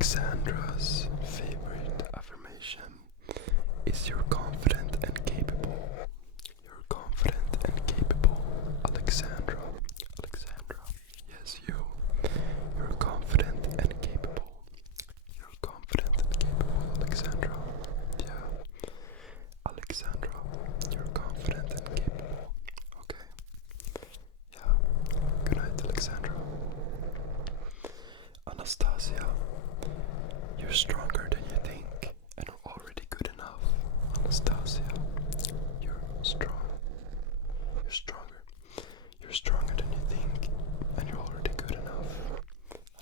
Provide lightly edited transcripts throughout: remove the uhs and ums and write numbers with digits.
Alexandra's favorite affirmation is you're confident and capable. You're confident and capable. Alexandra. Yes, you. You're confident and capable. You're confident and capable, Alexandra. Yeah. Alexandra, you're confident and capable. Okay. Yeah. Good night, Alexandra. Anastasia, you're stronger than you think and are already good enough. Anastasia, you're strong. You're stronger. You're stronger than you think and you're already good enough.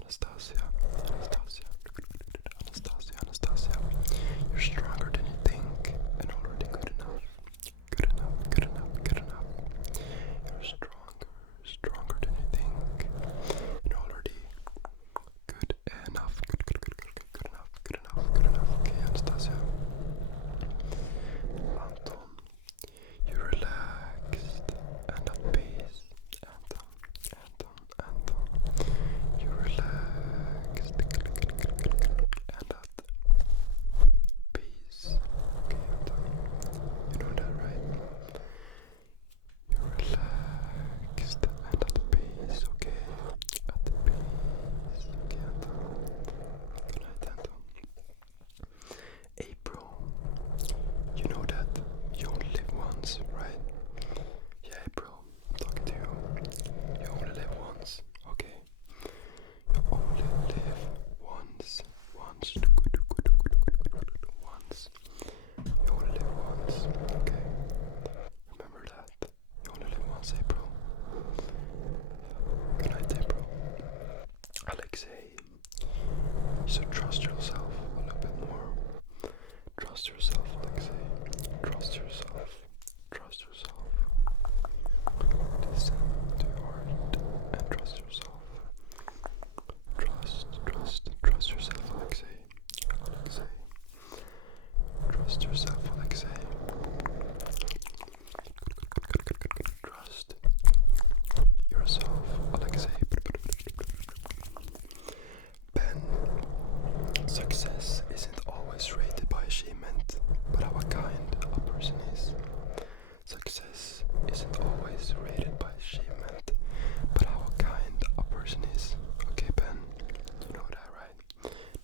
Anastasia, you're stronger than you think and already good enough. Good enough. You're stronger than you think and already good enough. Good enough. Okay, Anastasia. Anton, you're relaxed and at peace. Anton, you're relaxed and at peace. Okay, Anton, you know that, right? You're relaxed and at peace, okay? At peace, okay, Anton. Good night, Anton. April, you know that you only live once, right? Yeah, April, I'm talking to you. You only live once, okay? You only live once. You only live once, okay? Remember that. You only live once, April. Good night, April. Alexei, so trust yourself a little bit more. Trust yourself, Alexei. Trust yourself. Listen to your heart and trust yourself. Trust yourself, Alexei. Trust yourself, Alexei. Trust yourself, Alexei. Ben, success isn't always rated by achievement, but how kind a person is. Success isn't always rated by achievement, but how kind a person is. Okay, Ben, you know that, right?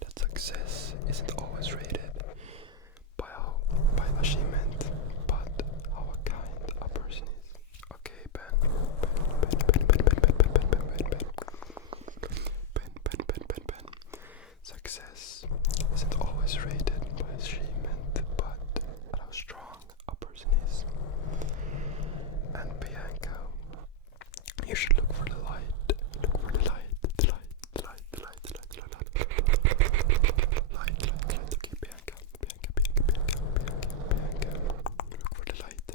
That success isn't always rated by achievement, but how kind a person is. Okay, Ben. Success isn't always rated by achievement, but how strong a person is. And Bianca, you should look for the light. Look for the light. Okay, Bianca. Look for the light.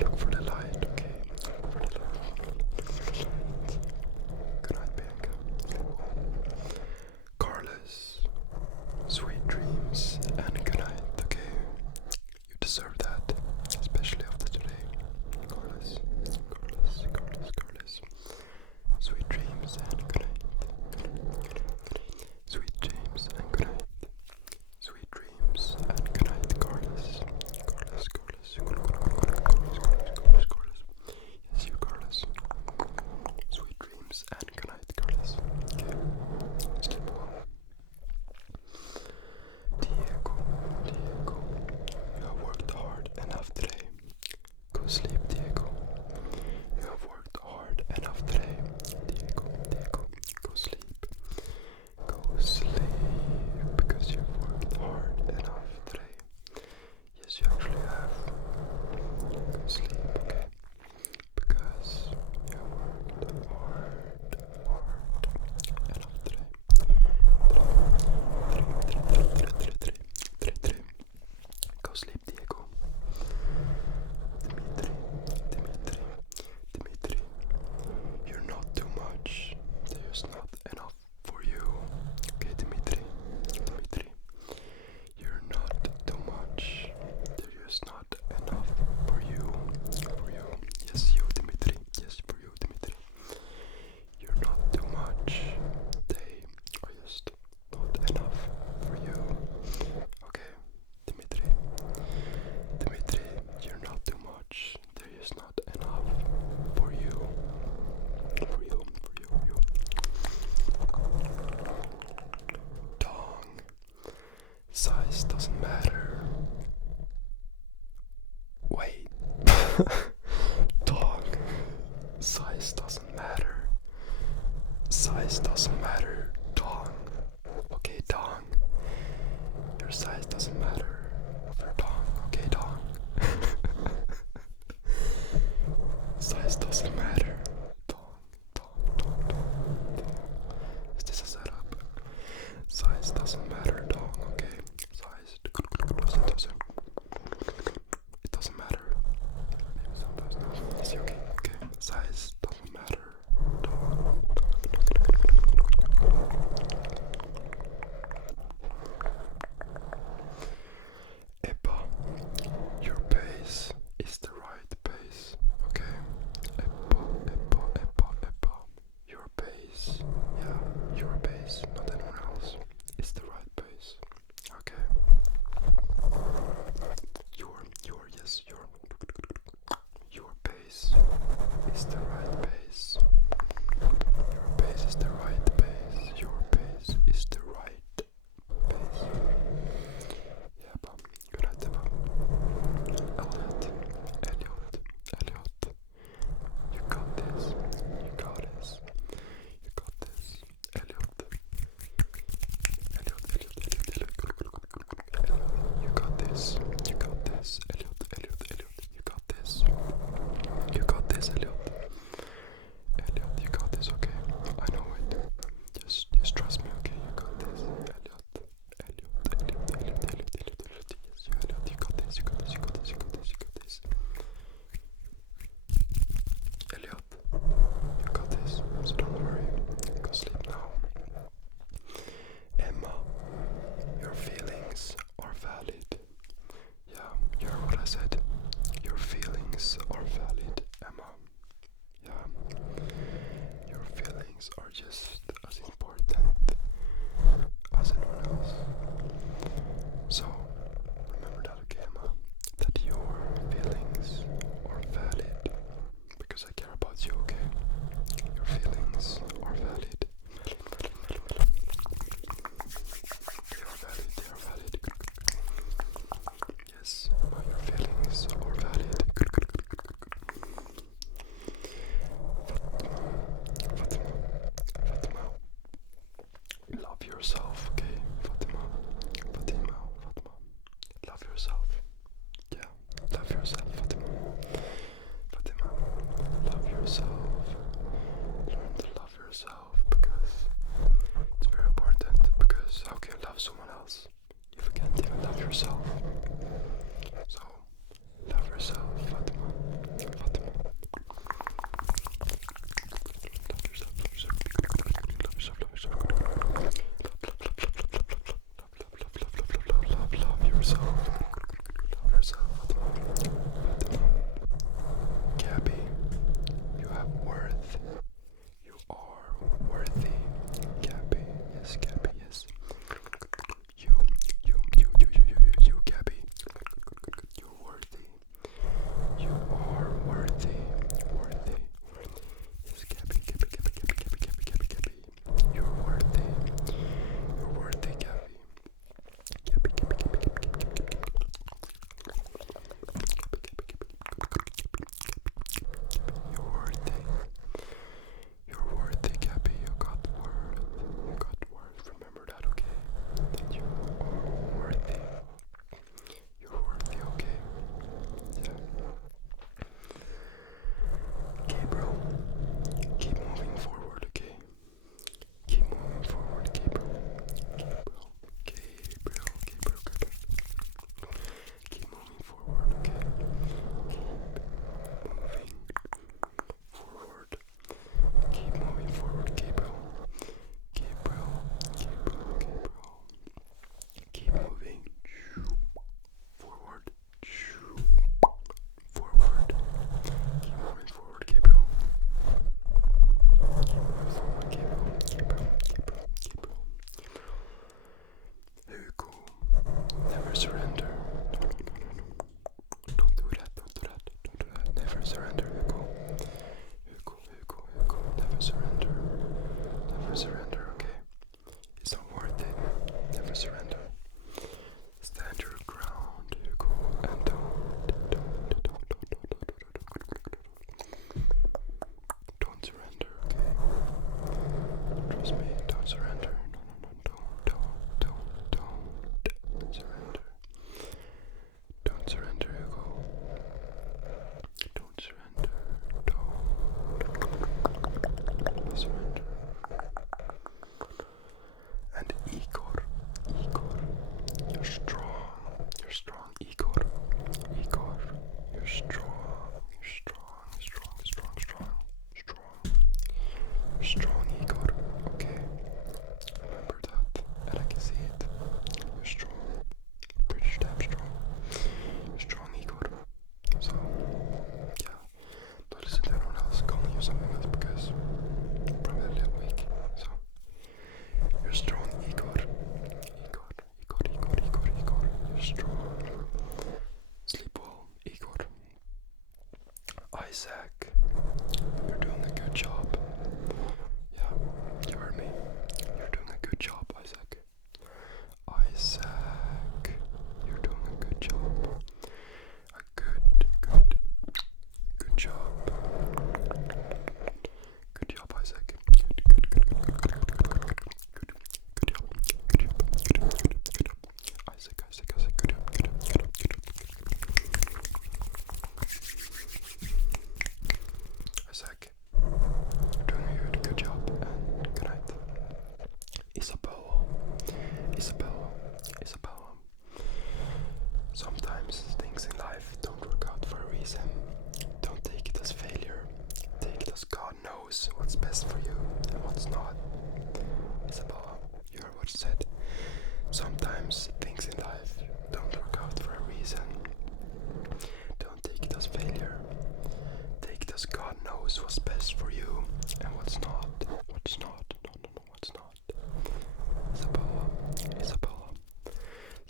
Look for the light, okay? Look for the light. Good night, Bianca. Carlos, sweet dreams and good night, okay? You deserve that, especially after today. Carlos. Sweet dreams and good night. Sweet dreams and good night. Sweet dreams and good night, Carlos. Yes, you, Carlos. Sweet dreams and good night, Carlos. Okay. Sleep well. Diego. pace is the right pace. Your pace is the right pace. Your pace is the right pace. Jävla. Goodnight det var Elliot. You got this. You got this. You got this. Elliot. You got this. You got this. Elliot. You got this. You got this, Elliot. Elliot, you got this, okay? I know it. Just trust me, okay? You got this, Elliot. Yes, you Elliot, you got this. Elliot, you got this. So don't worry. Go sleep now. Emma, your feelings are valid. Yeah, you heard what I said. Your feelings are valid, Emma. Yeah, your feelings are just as important as anyone else. So, remember that, okay, Emma? That your feelings are valid because I care about you, okay? Your feelings are valid. They are valid. Yes, your feelings are valid. Fatima. Love yourself, okay? Fatima. Love yourself. Yeah, love yourself, Fatima. Love yourself. Learn to love yourself because it's very important. Because how can you love someone else if you can't even love yourself? So, love yourself, Fatima. Love yourself. Gabby, you have worth. You are worthy. Gabby, yes. You, Gabby. You're worthy. You are worthy. Yes, Gabby. You're worthy. Gabby. You're worthy, Gabby. You got worth. Remember that, okay? That you are worthy. You're worthy, okay? Yeah. Okay, bro. Keep moving forward, okay? Keep moving forward, Gabriel. Keep moving forward, okay? Keep moving forward, Gabriel. Keep moving forward. Keep moving forward, Gabriel. Hugo, never surrender. No. Don't do that. Never surrender, Hugo. Never surrender, okay? It's not worth it. Never surrender. Stand your ground, Hugo, and don't surrender, okay? Trust me, don't surrender. No, don't surrender.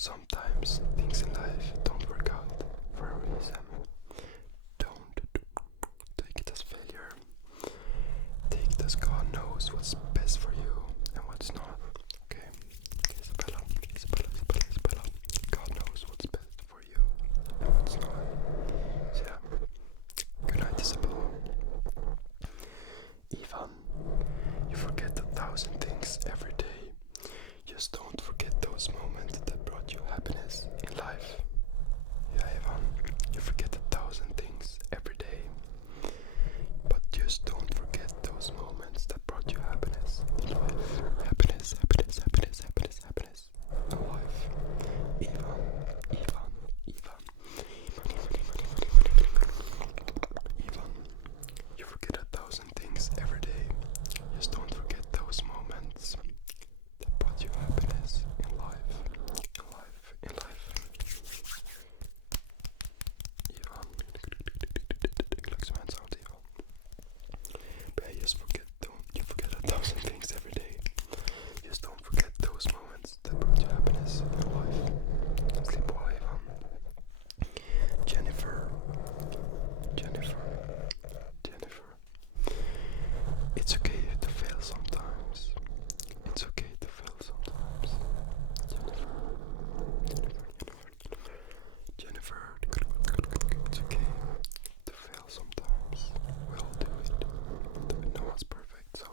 Sometimes things in life don't work out for a reason. Don't take it as failure. Take it as God knows what's best for you and what's not. Okay? Isabella. God knows what's best for you and what's not. So yeah. Good night, Isabella. Ivan, you forget 1,000 things every day. Just don't forget those moments that brought you happiness in life. Yeah, Ivan, you forget 1,000 things every day. But just don't forget those moments that brought you happiness in life. Happiness in life. Ivan, you forget 1,000 things every day. Just don't forget those moments that brought you happiness in life. Ivan, like some hand sounds, Ivan. But yeah, just you forget 1,000 things every day. Just don't forget those moments that brought you happiness in life. Sleep well, Ivan. Jennifer. It's okay to fail sometimes. It's okay to fail sometimes. Jennifer. It's okay to fail sometimes. We all do it. No one's perfect, so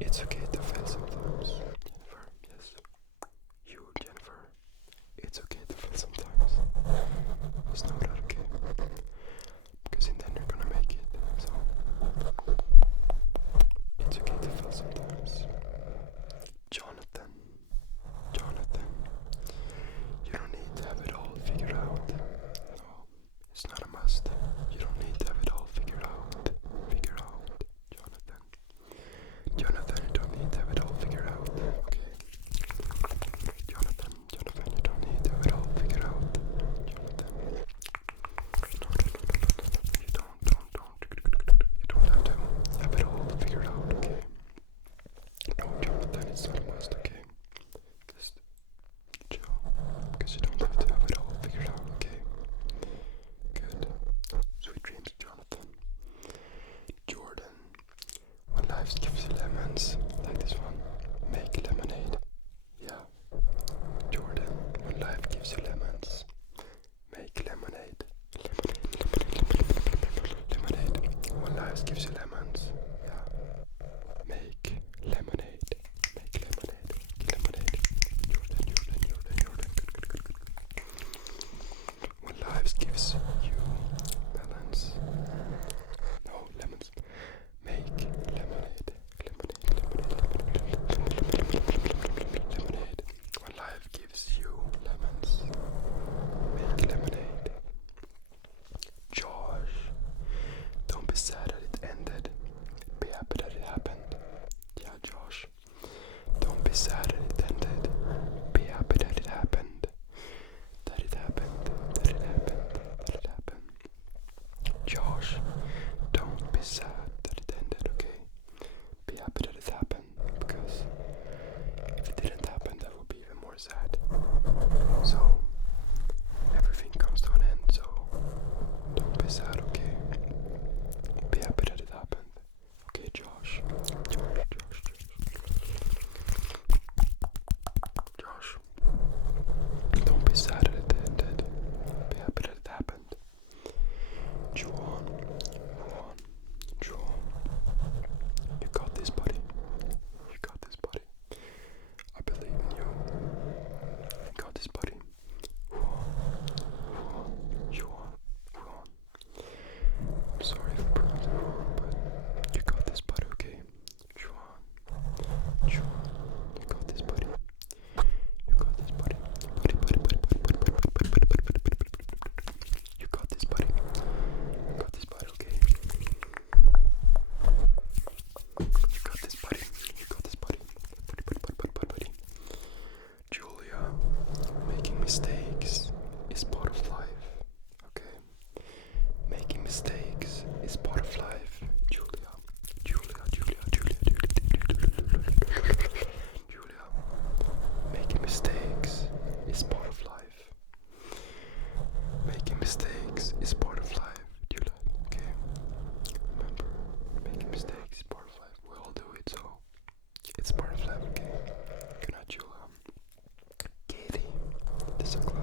it's okay to fail sometimes. Jennifer, yes. You, Jennifer. It's okay to fail sometimes. Just know that, okay? Because in the end you're gonna make it. So it's okay to fail sometimes. Jonathan, you don't need to have it all figured out. No, it's not a must. You don't need to have it all figured out. Jonathan, you don't need to have it all figured out. Okay. Jonathan, you don't need to have it all figured out. Jonathan. No. You don't have to have it all figured out, okay? No, Jonathan, it's not a must, okay? Just chill, because you don't have to have it all figured out, okay? Good. Sweet dreams, Jonathan. Jordan, when life gives you lemons, like this one, make lemonade. Yeah. Jordan, when life gives you lemons, make lemonade. Lemonade. When life gives you lemons, yeah. Make lemonade. Lemonade. Jordan. Good. When life gives you melons, no lemons, make lemonade. Lemonade. When life gives you lemons, make lemonade. Josh, don't be sad that it ended. Be happy that it happened. Yeah, Josh. Don't be sad that it ended. Be happy that it happened. That it happened. Josh, don't be sad that it ended, okay? Be happy that it happened, because if it didn't happen, that would be even more sad. So, everything comes to an end, so don't be sad, okay? Be happy that it happened. Okay, Josh. Josh. Don't be sad that it ended. Be happy that it happened. Juan. You got this, buddy. I believe in you. You got this, buddy. Juan. I'm sorry for pronouncing it wrong, but you got this, buddy, okay? Juan. You got this, buddy. You got this, buddy. You got this, buddy. Okay? You got this, buddy. Julia, making mistakes is part of life, okay? Making mistakes is part of life, Julia. Making mistakes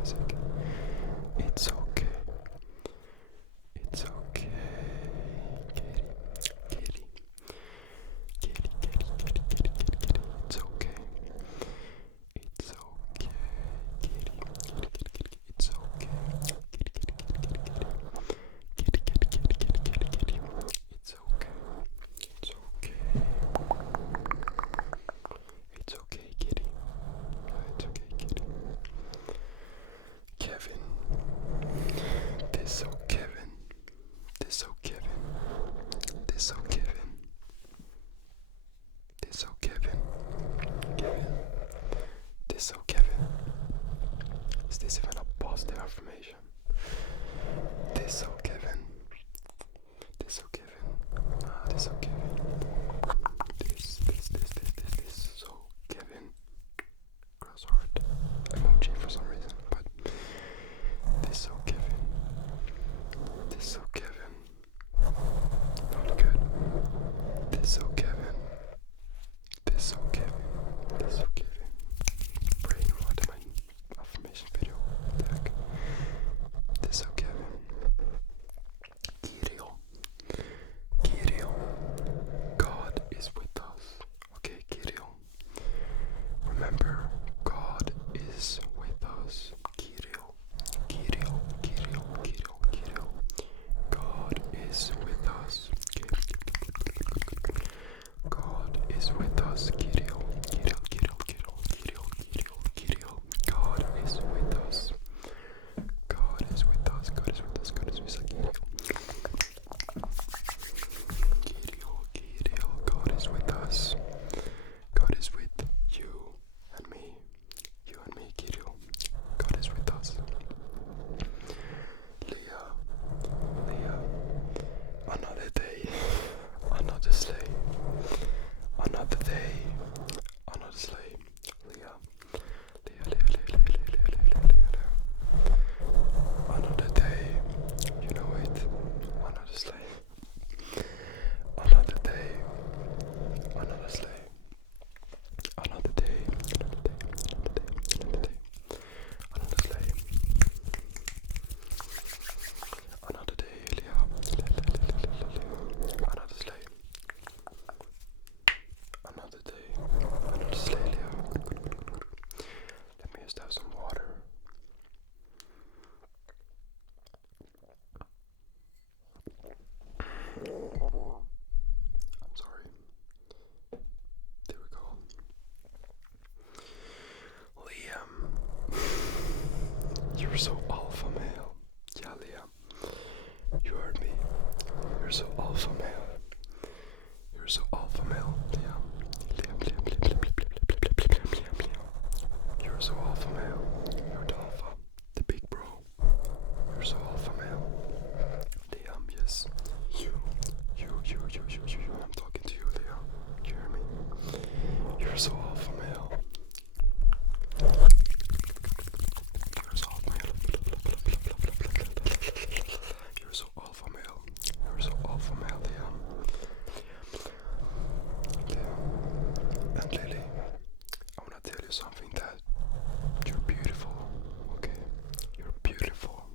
music. It's okay. It's okay. Kitty. Kitty, kitty, kitty, kitty, kitty, kitty. It's okay. It's okay. Kitty, kitty, kitty, kitty. It's okay. Kitty, kitty, kitty, kitty, kitty. Kitty, kitty, kitty, kitty, kitty, kitty. It's okay. It's okay. It's okay, kitty. It's okay, kitty. Kevin. This so Kevin. This so Kevin. This so Kevin. This so Kevin. Kevin. This so Kevin. Is this even a positive affirmation? This so Kevin. This so Kevin. This so Kevin. This so Kevin. Cross heart emoji for some reason, but this so Kevin. This so Kevin. Not good. This so Kevin. This so Kevin. This so Kevin. Brain rot my affirmation video. Tack. This so Kevin. Kirill. Kirill. God is with us. Okay, Kirill. Remember, God is with us. Kirill. Kirill. Kirill. Kirill. Kirill. God is with us. God is with us. Kirill. Kirill. Kirill. Kirill. Kirill. Kirill. Kirill. God is with us. God is with us. God is with us. God is with us. Kirill. Kirill. God is with us. God is with you and me. You and me, Kirill. God is with us. Leah. Leah. Another day. Another sleigh. Another day. Another sleigh. Leah. Leah, Leah, Leah, Leah, Leah, Leah, Leah, Leah, Leah. Another day. You know it. Another sleigh. Another day. Another sleigh. Another day. Another day. Another day. Another day. Another sleigh. Another day, Leah. Another sleigh. Another day. Another sleigh, Leah. Let me just have some water. I'm sorry. There we go. Liam. You're so alpha male. Yeah, Liam. You heard me. You're so alpha male. You're so alpha male. Liam. Liam, Liam, Liam, Liam, Liam, Liam, Liam, Liam, Liam, Liam. You're so alpha male. You're the alpha. The big bro. You're so alpha male. Liam, yes. You. I'm talking to you, Liam. You hear me? You're so alpha male. You're so alpha male. You're so alpha male. You're so alpha male, Liam. Liam. And Lily, I wanna tell you something that you're beautiful. Okay? You're beautiful.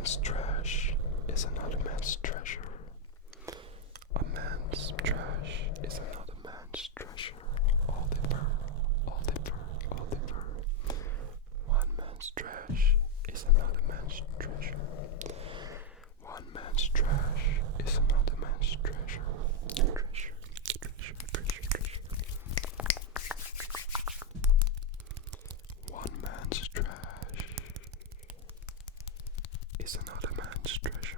man's trash is another man's treasure. A man's trash is another man's treasure. Oliver, Oliver, Oliver. One man's trash is another man's treasure. One man's trash is another man's treasure. Treasure, treasure, treasure, treasure. One man's trash is another man's treasure.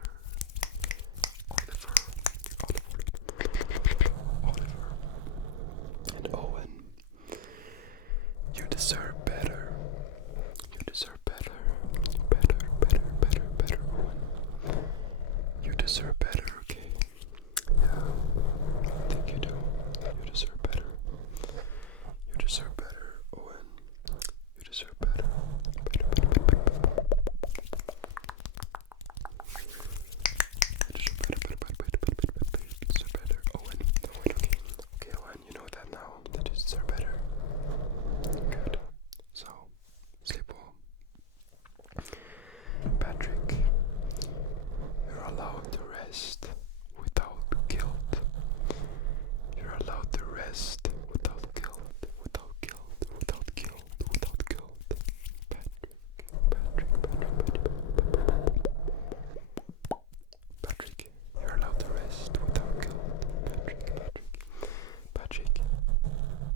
Oliver, Oliver, Oliver, and Owen. You deserve better. You deserve better. Better, better, better, better, Owen. You deserve better, okay? Yeah, I think you do. You deserve better. You deserve better, Owen. You deserve better. Better, better, better, better. You deserve better, better, better, better, better, better, better. You deserve better, Owen. Owen, okay. Okay, Owen, you know that now. That you deserve better. Good. So, sleep well. Patrick, you're allowed to rest without guilt. You're allowed to rest without guilt, without guilt, without guilt, without guilt. Patrick, Patrick, Patrick, Patrick, Patrick, you're allowed to rest without guilt. Patrick, Patrick, Patrick,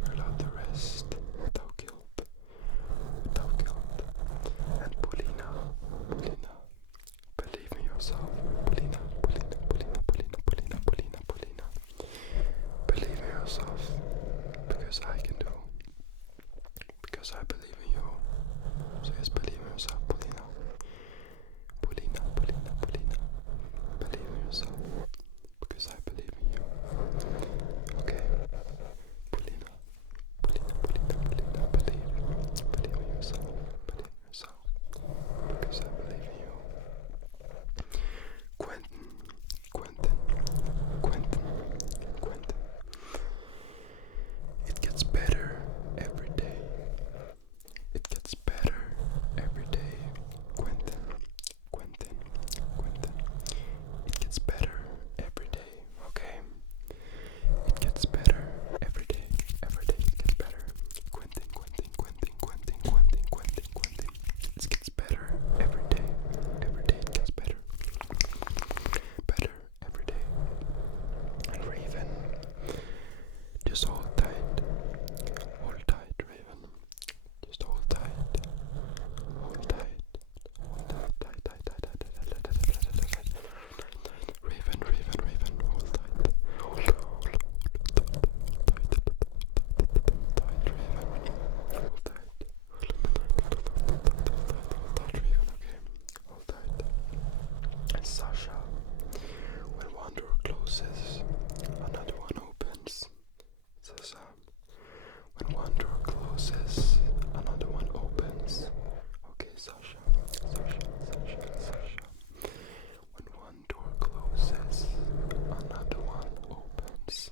you're allowed to rest without guilt, without guilt. And Paulina, Paulina, believe in yourself. Paulina, Paulina, Paulina, Paulina, Paulina, Paulina, Paulina. Believe in yourself, because I can do. Because I believe in you. So yes, believe in yourself, Paulina. Paulina, Paulina, Paulina. Believe in yourself, because I believe in you. Okay. Paulina, Paulina, Paulina, Paulina. Believe in yourself. Believe in yourself, because I believe in you. Quentin, Quentin, Quentin, Quentin. It gets better every day. It gets better every day. Quentin, Quentin, Quentin. It gets better every day, okay? It gets better every day. Every day it gets better. Quentin, Quentin, Quentin, Quentin, Quentin, Quentin, Quentin. It gets better every day. Every day it gets better. Better every day. And Raven, just hold tight. Hold tight, Raven. Just hold tight. Hold tight. Hold tight, tight, tight, tight, tight, tight, tight, tight, tight, tight, tight, tight. Raven, Raven, Raven, hold tight. Hold tight, Raven. Hold tight. Hold tight, Raven, okay. Hold tight. And Sasha, when one door closes, another one opens. Sasha, when one door closes, another one opens. Okay, Sasha, Sasha, Sasha, Sasha. When one door closes, another one opens.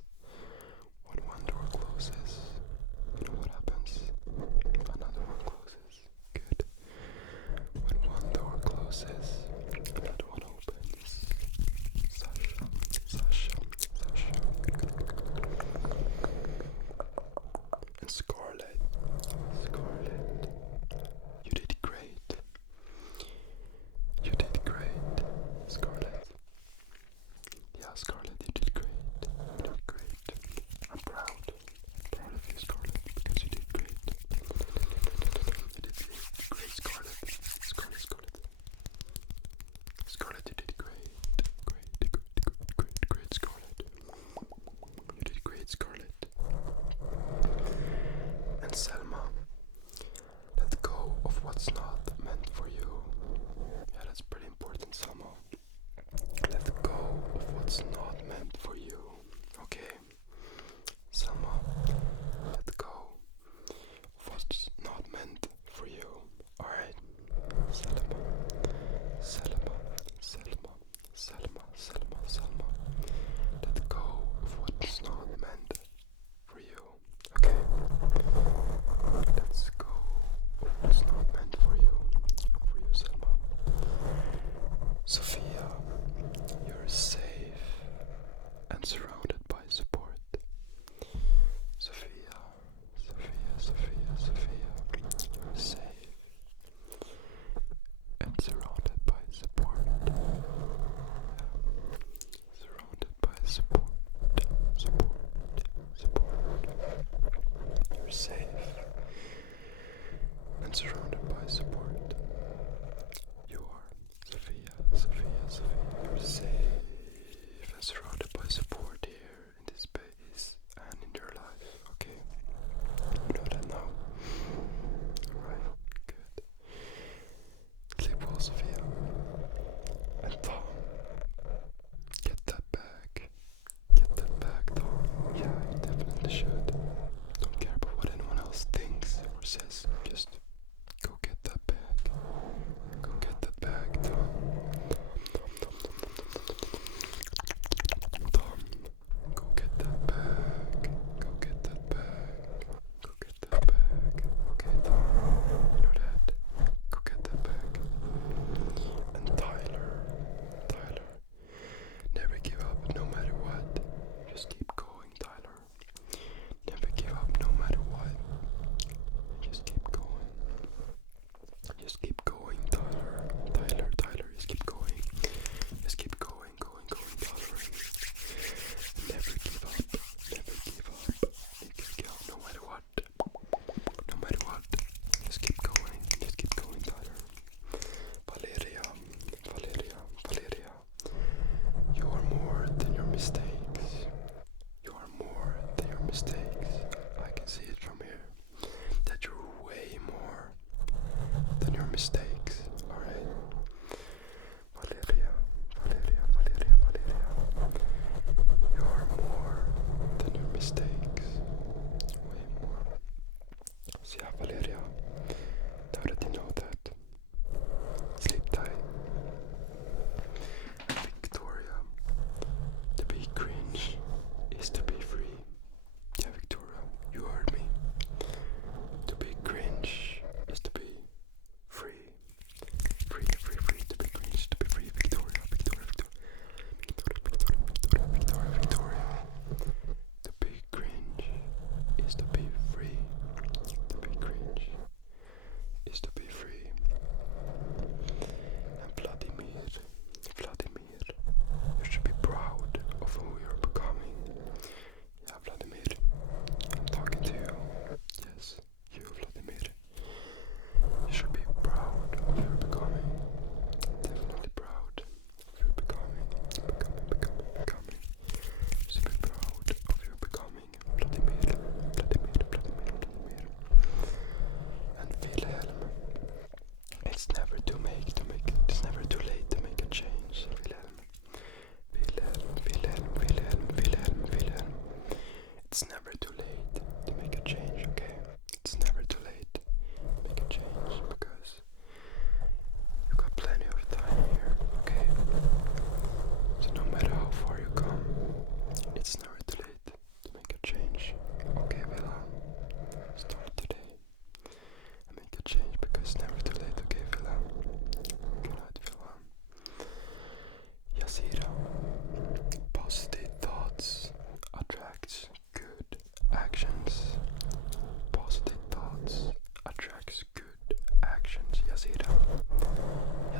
When one door closes, you know what happens? Another one closes. Good. When one door closes, another one opens. Sasha, Sasha, Sasha. And Scarlett, Scarlett, you did great. You did great, Scarlett. Yeah, Scarlett, you did great. You did great. I'm proud. I'm proud of you, Scarlett, because you did great. You did great, Scarlett. Scarlett, Scarlett. Scarlett, you did great. Great, great, great, great, Scarlett. You did great, Scarlett. And Selma, let go of what's not meant for you. Yeah, that's pretty important, Selma. Let go of what's not meant for you. Okay? Selma, let go of what's not meant for you. Alright? Selma, Selma, Selma, Selma, Selma, Selma. Let go of what's not meant for you. Okay? Let's go of what's not meant for you. For you, Selma.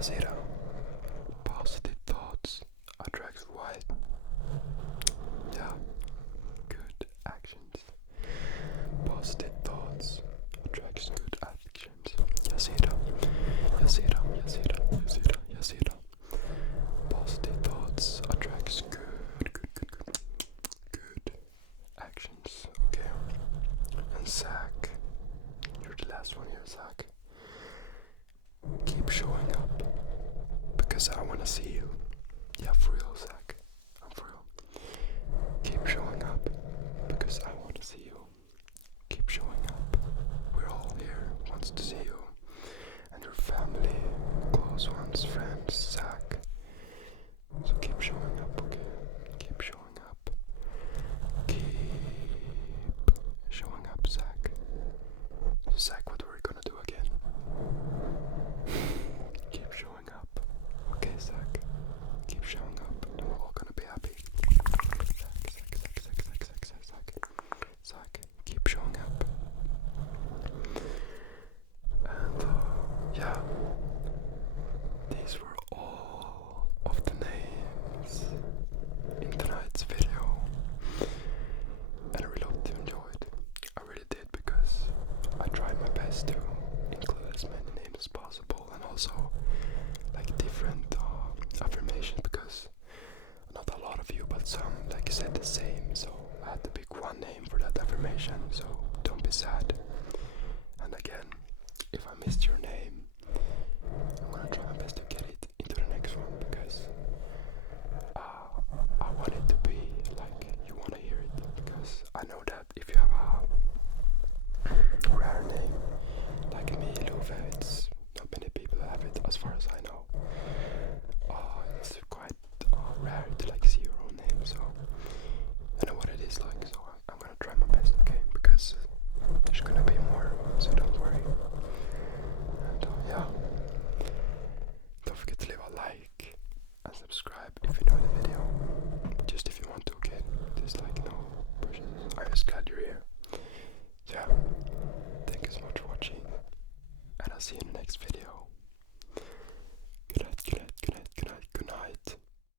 Yazira. Positive thoughts attracts what? Yeah, good actions. Positive thoughts attracts good actions. Yazira. Yazira. Yazira. Yazira. Yazira. Positive thoughts attracts good actions. Okay. And Zach, you're the last one here, Zach. Keep showing up because I wanna see you. Yeah, for real, Zach. I'm for real. Keep showing up because I wanna see you. Keep showing up. We're all here, wants to see you. And your family, close ones, friends, Zach. So keep showing up, okay? Keep showing up. Keep showing up, Zach. So Zach, what are we gonna do again? Keep showing up. Okay, Zach. Keep showing up and we're all gonna be happy. Zach, keep showing up. And yeah, these were all of the names in tonight's video. And I really hope you enjoyed. I really did because I tried my best to include as many names as possible and also like different affirmations because not a lot of you but some like said the same, so I had to pick one name for that affirmation, so don't be sad. And again, if I missed your name, I'm gonna try my best to get it into the next one because I want it to be like you wanna hear it, because I know that if you have a rare name like me, Luve, it's